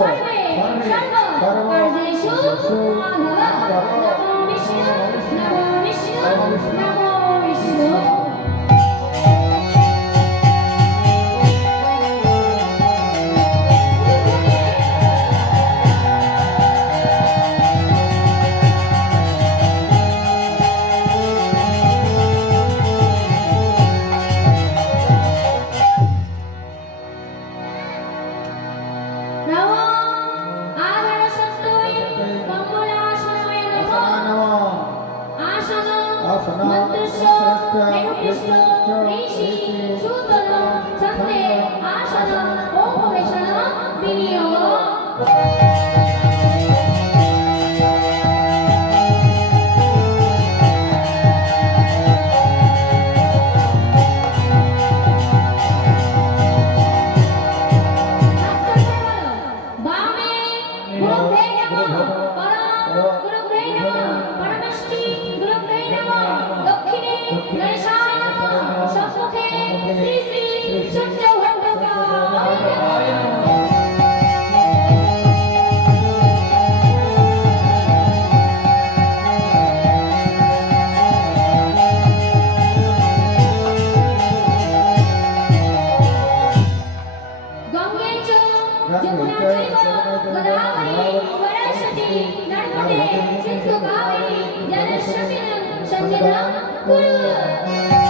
সর্বে সর্ব সর্বেষু মাধব মন্তস্য মেনুপৃষ্ট ঋষি সুতন ছন্দে আসন উপবেশন বিনিয়োগ 감사합니다. 꾸루.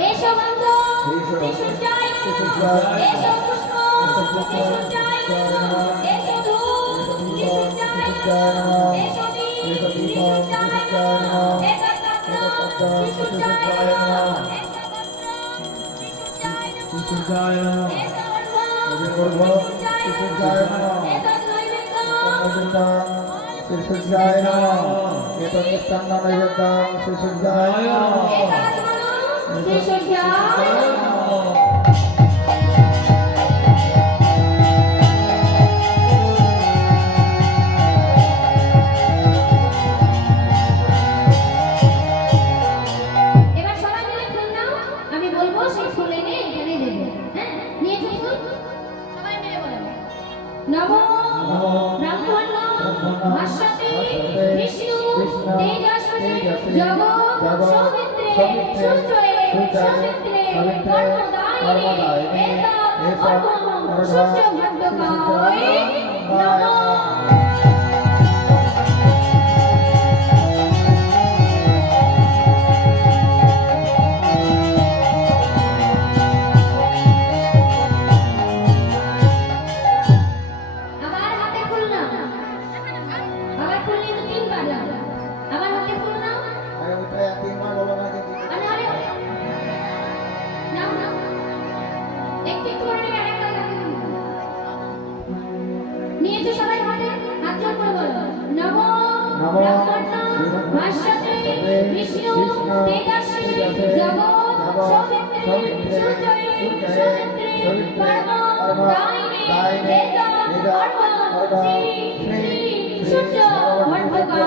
দেশবন্ধু দেশ জয় দেশ পুষ্প দেশ জয় দেশ ধূপ দেশ জয় দেশ দীপ দেশ জয় দেশ রত্ন দেশ জয় দেশ জয় দেশ গর্ভ দেশ জয় দেশ জয় শ্রী সূর্যায় নমঃ এত নিষ্ঠান নামে বেদাম শ্রী সূর্যায় নমঃ 谢谢小乔 सर्वदायिने एषा सर्वभूतसुष्टमद्भुतायै नमः বিষ্ণু তেজস্বী জগৎ সবিত্রী সুজয়ী সুমিত্রী পরম দায়িনী বেদা অর্পণ শ্রী শ্রী সূর্য অর্পণ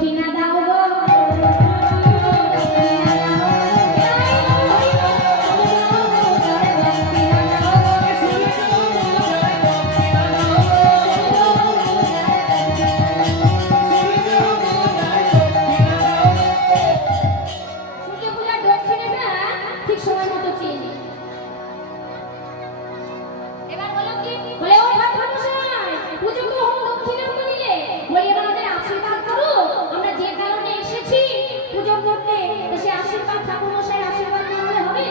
দক্ষিণা দাও। এবার বলো কি? বলে ও ঠাকুর পুজো আশীর্বাদ ঠাকুর মশাই আশীর্বাদ না হলে হবে?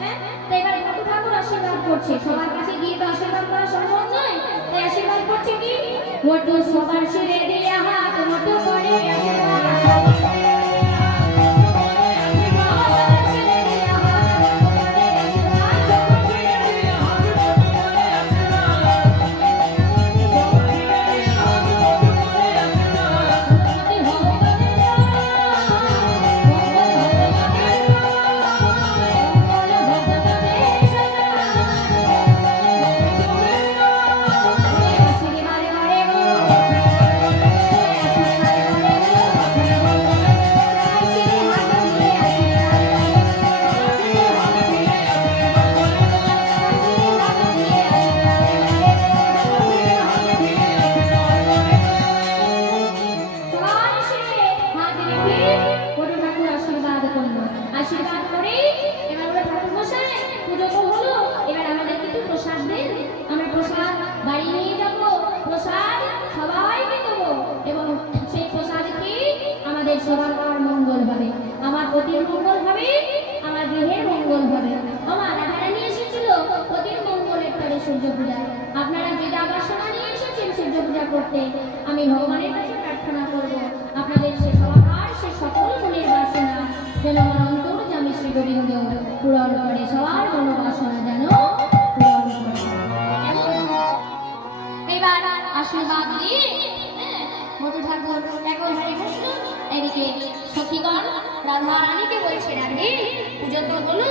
হ্যাঁ? তো এবার কত ঠাকুর আশীর্বাদ করছে? সবার কাছে গিয়ে তো আশীর্বাদ করা সম্ভব নয়। তাই আশীর্বাদ করছে কি? ওটো সবার শিরে সূর্য পূজা আপনারা যে দাবাসনা নিয়ে এসেছেন সূর্য পূজা করতে, আমি ভগবানের কাছে প্রার্থনা করব। আপনাদের সে সবার সে সকল মনের বাসনা, যেন আমার অন্তর্জামী শ্রী গোবিন্দ পূরণ করে সবার মনোবাসনা যেন এবার আশীর্বাদ দিয়ে মধু ঠাকুর, এখন হরে কৃষ্ণ, এদিকে রাধা রানীকে বলছে রাধে পুজো তো হলো